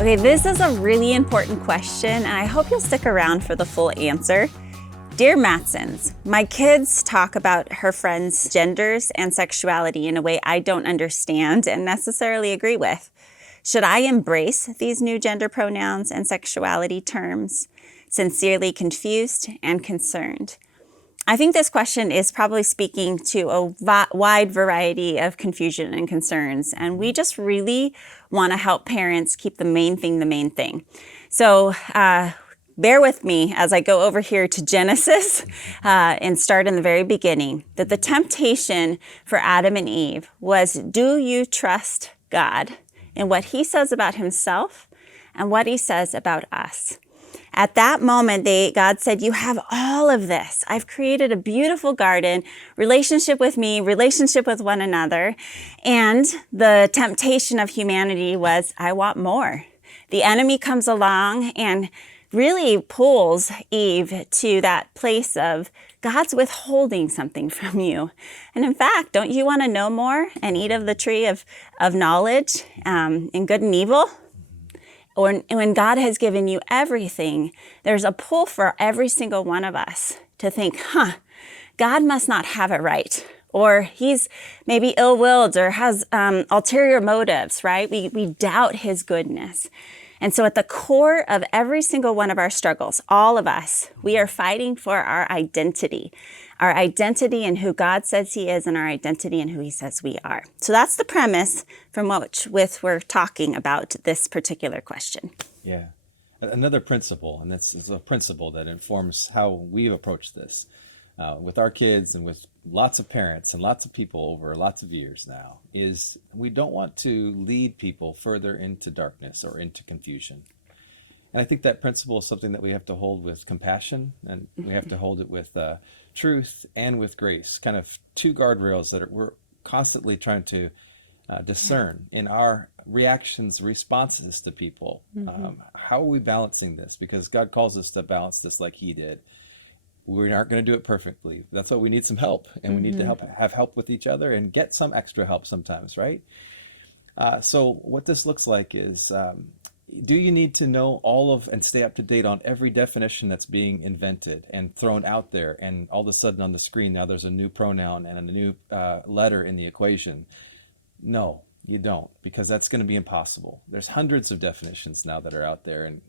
Okay, this is a really important question, and I hope you'll stick around for the full answer. Dear Matsons, my kids talk about her friends' genders and sexuality in a way I don't understand and necessarily agree with. Should I embrace these new gender pronouns and sexuality terms? Sincerely confused and concerned. I think this question is probably speaking to a wide variety of confusion and concerns, and we just really want to help parents keep the main thing. So bear with me as I go over here to Genesis and start in the very beginning, that the temptation for Adam and Eve was, do you trust God in what he says about himself and what he says about us? At that moment, God said, you have all of this. I've created a beautiful garden, relationship with me, relationship with one another. And the temptation of humanity was, I want more. The enemy comes along and really pulls Eve to that place of God's withholding something from you. And in fact, don't you want to know more and eat of the tree of knowledge in good and evil? Or when God has given you everything, there's a pull for every single one of us to think, God must not have it right. Or he's maybe ill-willed or has ulterior motives, right? We doubt his goodness. And so at the core of every single one of our struggles, all of us, we are fighting for our identity in who God says he is and our identity in who he says we are. So that's the premise from which we're talking about this particular question. Yeah. Another principle, and it's a principle that informs how we approach this with our kids and with lots of parents and lots of people over lots of years now, is we don't want to lead people further into darkness or into confusion. And I think that principle is something that we have to hold with compassion, and we have to hold it with truth and with grace, kind of two guardrails that we're constantly trying to discern in our responses to people. How are we balancing this? Because God calls us to balance this like he did. We aren't going to do it perfectly. That's why we need some help, and we need to have help with each other and get some extra help sometimes, right? So what this looks like is, do you need to know all of and stay up to date on every definition that's being invented and thrown out there, and all of a sudden on the screen now there's a new pronoun and a new letter in the equation? No, you don't, because that's going to be impossible. There's hundreds of definitions now that are out there and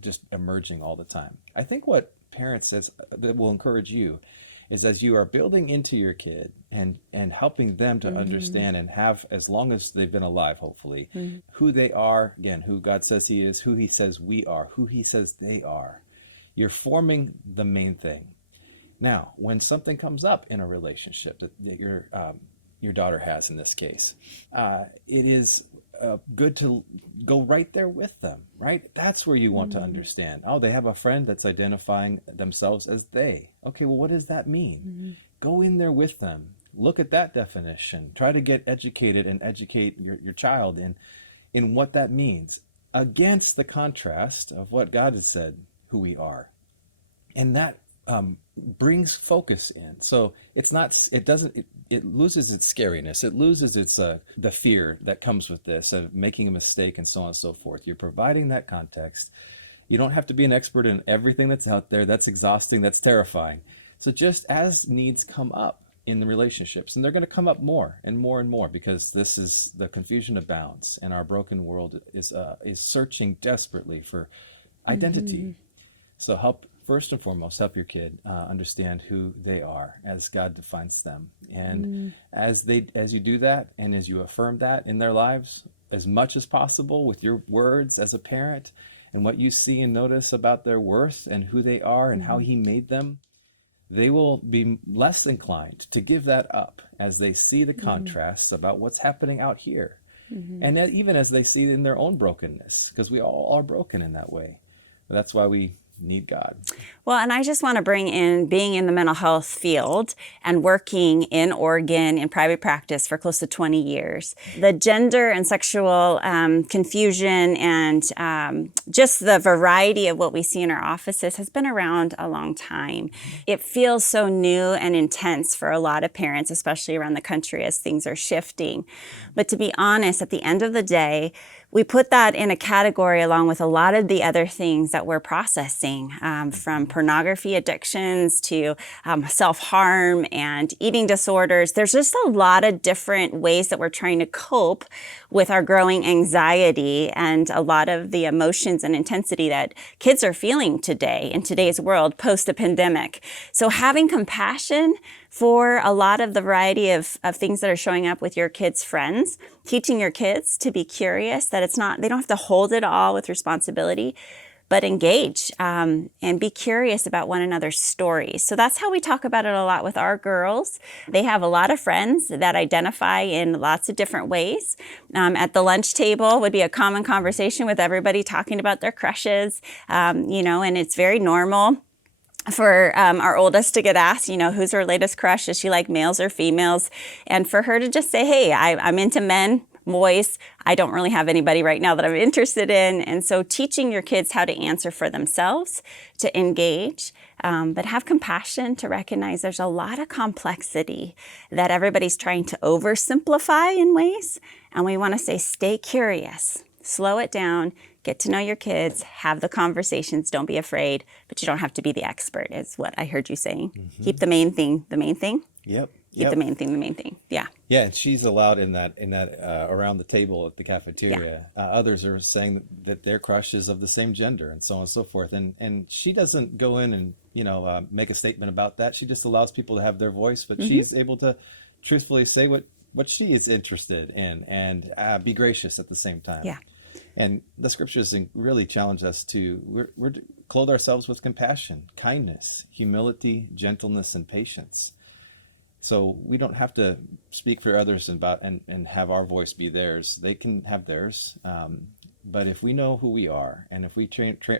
just emerging all the time. I think what parents says that will encourage you is, as you are building into your kid and helping them to understand and have, as long as they've been alive, hopefully, who they are, again, who God says he is, who he says we are, who he says they are, you're forming the main thing. Now, when something comes up in a relationship that your daughter has in this case, it is good to go right there with them, right? That's where you want to understand. Oh, they have a friend that's identifying themselves as they. Okay, well, what does that mean? Go in there with them. Look at that definition. Try to get educated and educate your child in what that means, against the contrast of what God has said who we are. And that brings focus in. So it loses its scariness. It loses its the fear that comes with this of making a mistake and so on and so forth. You're providing that context. You don't have to be an expert in everything that's out there. That's exhausting. That's terrifying. So just as needs come up in the relationships, and they're going to come up more and more and more, because this is the confusion abounds, and our broken world is searching desperately for identity. So first and foremost, help your kid understand who they are as God defines them. And as you do that, and as you affirm that in their lives as much as possible with your words as a parent, and what you see and notice about their worth and who they are and how he made them, they will be less inclined to give that up as they see the contrasts about what's happening out here. And even as they see in their own brokenness, because we all are broken in that way. That's why we need God. Well, and I just want to bring in being in the mental health field and working in Oregon in private practice for close to 20 years. The gender and sexual confusion and just the variety of what we see in our offices has been around a long time. It feels so new and intense for a lot of parents, especially around the country as things are shifting. But to be honest, at the end of the day, we put that in a category along with a lot of the other things that we're processing, from pornography addictions to self-harm and eating disorders. There's just a lot of different ways that we're trying to cope with our growing anxiety and a lot of the emotions and intensity that kids are feeling today in today's world post the pandemic. So having compassion for a lot of the variety of things that are showing up with your kids' friends, teaching your kids to be curious, that it's not, they don't have to hold it all with responsibility, but engage and be curious about one another's stories. So that's how we talk about it a lot with our girls. They have a lot of friends that identify in lots of different ways. At the lunch table would be a common conversation with everybody talking about their crushes, and it's very normal for our oldest to get asked, who's her latest crush? Is she like males or females? And for her to just say, hey, I'm into men, boys. I don't really have anybody right now that I'm interested in. And so teaching your kids how to answer for themselves, to engage, but have compassion to recognize there's a lot of complexity that everybody's trying to oversimplify in ways. And we want to say, stay curious, slow it down, get to know your kids, have the conversations, don't be afraid, but you don't have to be the expert, is what I heard you saying. Mm-hmm. Keep the main thing the main thing. Yep. Keep the main thing the main thing. Yeah. Yeah, and she's allowed in that around the table at the cafeteria. Yeah. Others are saying that their crush is of the same gender and so on and so forth. And she doesn't go in and make a statement about that. She just allows people to have their voice, but she's able to truthfully say what she is interested in and be gracious at the same time. Yeah. And the scriptures really challenge us to we're to clothe ourselves with compassion, kindness, humility, gentleness, and patience. So we don't have to speak for others and have our voice be theirs. They can have theirs. But if we know who we are, and if we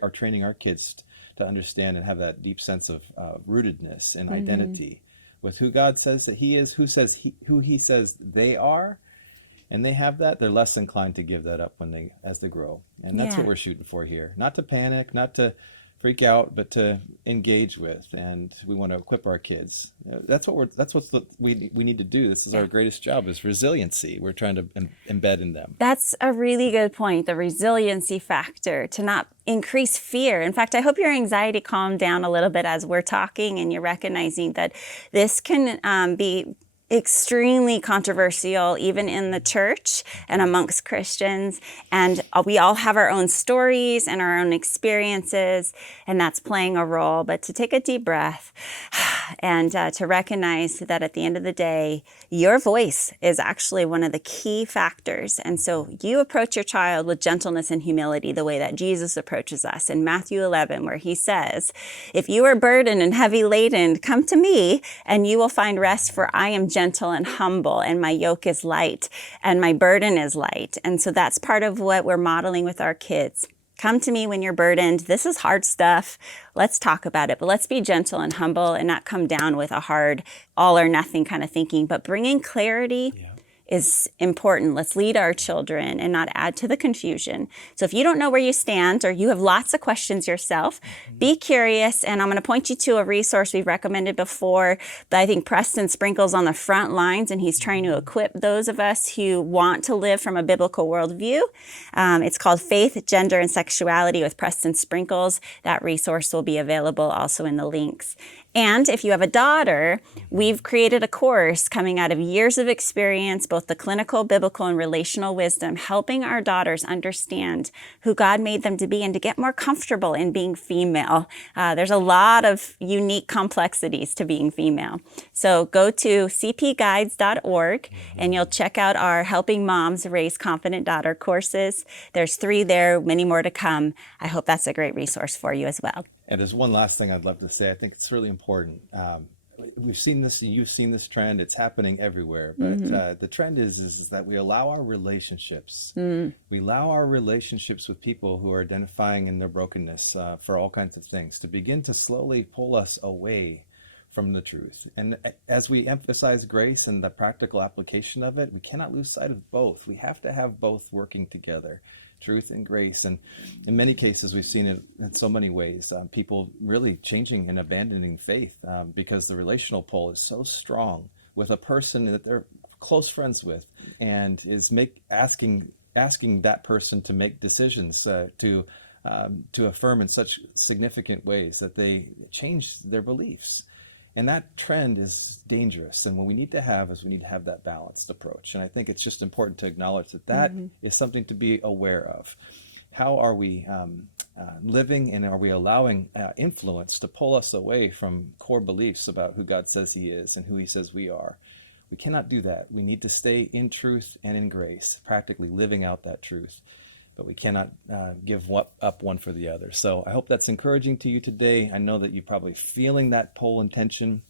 are training our kids to understand and have that deep sense of rootedness and identity with who God says that He is, who He says they are, and they have that, they're less inclined to give that up as they grow. And that's what we're shooting for here. Not to panic, not to freak out, but to engage with. And we want to equip our kids. That's what we need to do. This is our greatest job, is resiliency. We're trying to embed in them. That's a really good point, the resiliency factor, to not increase fear. In fact, I hope your anxiety calmed down a little bit as we're talking and you're recognizing that this can be extremely controversial, even in the church and amongst Christians. And we all have our own stories and our own experiences, and that's playing a role. But to take a deep breath and to recognize that at the end of the day, your voice is actually one of the key factors. And so you approach your child with gentleness and humility, the way that Jesus approaches us in Matthew 11, where He says, if you are burdened and heavy laden, come to me and you will find rest, for I am gentle and humble, and my yoke is light, and my burden is light. And so that's part of what we're modeling with our kids. Come to me when you're burdened. This is hard stuff. Let's talk about it, but let's be gentle and humble and not come down with a hard all or nothing kind of thinking, but bringing clarity is important. Let's lead our children and not add to the confusion. So if you don't know where you stand or you have lots of questions yourself, be curious. And I'm going to point you to a resource we've recommended before that I think Preston sprinkles on the front lines, and he's trying to equip those of us who want to live from a biblical worldview. It's called Faith, Gender, and Sexuality with Preston Sprinkles. That resource will be available also in the links. And if you have a daughter, we've created a course coming out of years of experience, both the clinical, biblical, and relational wisdom, helping our daughters understand who God made them to be and to get more comfortable in being female. There's a lot of unique complexities to being female. So go to cpguides.org and you'll check out our Helping Moms Raise Confident Daughter courses. There's 3 there, many more to come. I hope that's a great resource for you as well. And there's one last thing I'd love to say. I think it's really important. we've seen this, and you've seen this trend. It's happening everywhere. But the trend is that we allow our relationships. We allow our relationships with people who are identifying in their brokenness for all kinds of things to begin to slowly pull us away from the truth. And as we emphasize grace and the practical application of it, we cannot lose sight of both. We have to have both working together, truth and grace. And in many cases, we've seen it in so many ways. People really changing and abandoning faith because the relational pull is so strong with a person that they're close friends with, and is asking that person to make decisions to affirm in such significant ways that they change their beliefs. And that trend is dangerous. And what we need to have that balanced approach. And I think it's just important to acknowledge that is something to be aware of. How are we living, and are we allowing influence to pull us away from core beliefs about who God says He is and who He says we are? We cannot do that. We need to stay in truth and in grace, practically living out that truth. But we cannot give up one for the other. So I hope that's encouraging to you today. I know that you're probably feeling that pull and tension,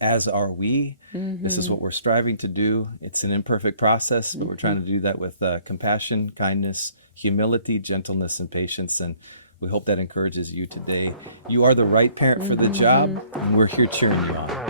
as are we. This is what we're striving to do. It's an imperfect process, but we're trying to do that with compassion, kindness, humility, gentleness, and patience. And we hope that encourages you today. You are the right parent for the job, and we're here cheering you on.